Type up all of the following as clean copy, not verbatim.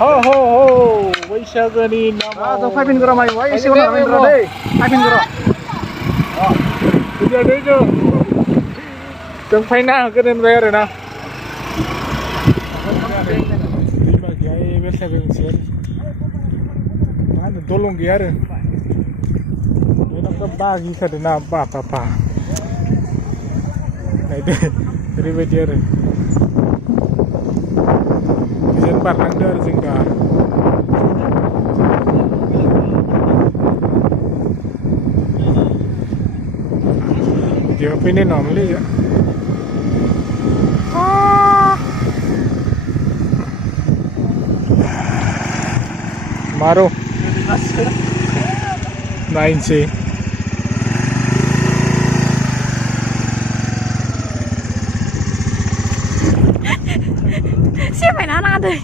Ho ho ho, बैसागोनि नामाव जों फाइफिनग्रा माइ वाइ एसे उनाव फाइफिनग्रा दै फाइफिनग्रा बिदिया दै जों फाइना होगोन होनबाय आरो ना दैमा गैया बेलसाबो मोनसे आरो मा होनो दलं गैया आरो बेनाव बागिखादों ना बा नायदो ओरैबायदि आरो बिजों बारलांदो आरो जों दा भिडिअ फैनाय नङामोनलै इयो मारो नायनोसै siapa yang anak deh?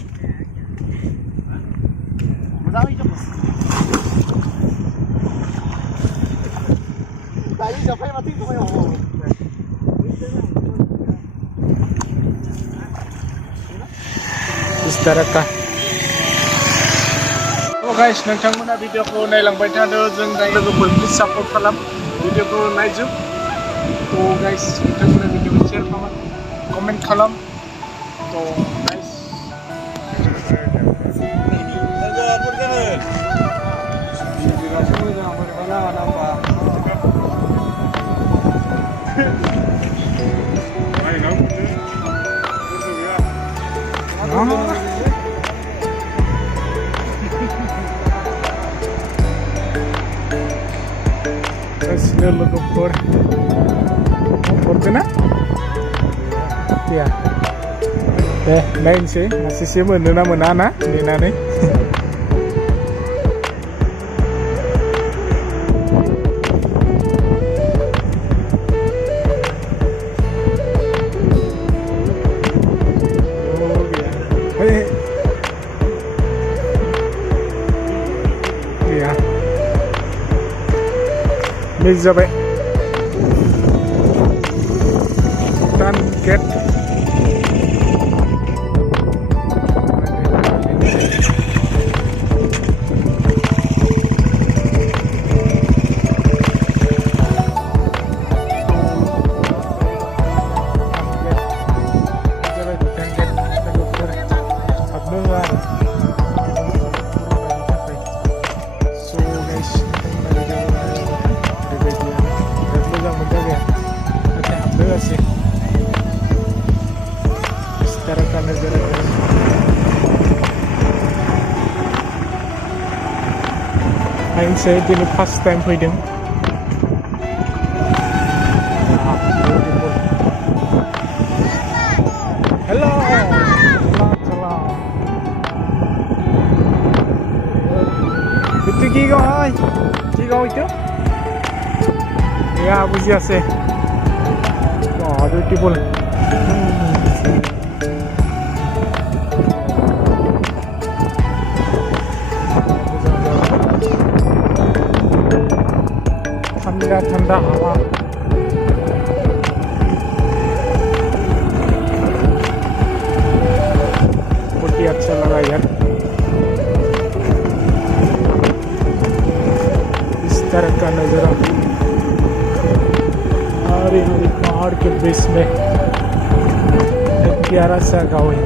Istirahat. Oh guys, नोंथांमोना भिडिअखौ नायलांबाय थादो जों लोगोफोर प्लिज सापर्ट खालाम भिडिअखौ नायजोब तो गाइस नोंथांमोना भिडिअखौ शेयार खालाम कमेन्ट खालाम तो guys Sudah logofor, kena? Ya, lain sih, masih sih mana ni nane. Ini sampai Bhutan gate. Saya ini first time finding. Hello. Itu giga hai. Giga itu? Ya, buji ase. Wah, beautiful. ठंडा हवा बहुत ही अच्छा लगा यार इस तरह का नज़ारा हरे हरे पहाड़ के बीच में एक प्यारा सा गाँव है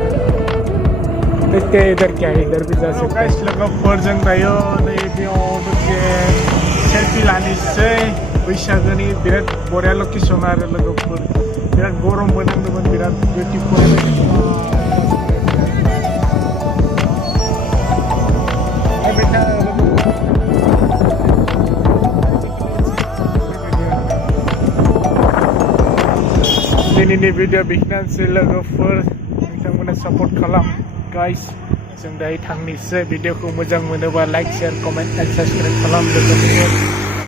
देखते हैं इधर क्या है इधर भी जा सकते हैं लोगों फर्जन गायो सेल्फी लानिसै बैसागोनि बिराद बरिया लकेसन आरो लोगोफोर बिराद गरमबो नांदोंमोन बिराद बिउटिफुल दिनैनि भिडिअ बेखिनियानोसै लोगोफोर नोंथांमोना सापर्ट खालाम गाइस जों दायो थांनोसै भिडिअखौ मोजां मोनोबा like share comment end subscribe खालाम लोगोफोर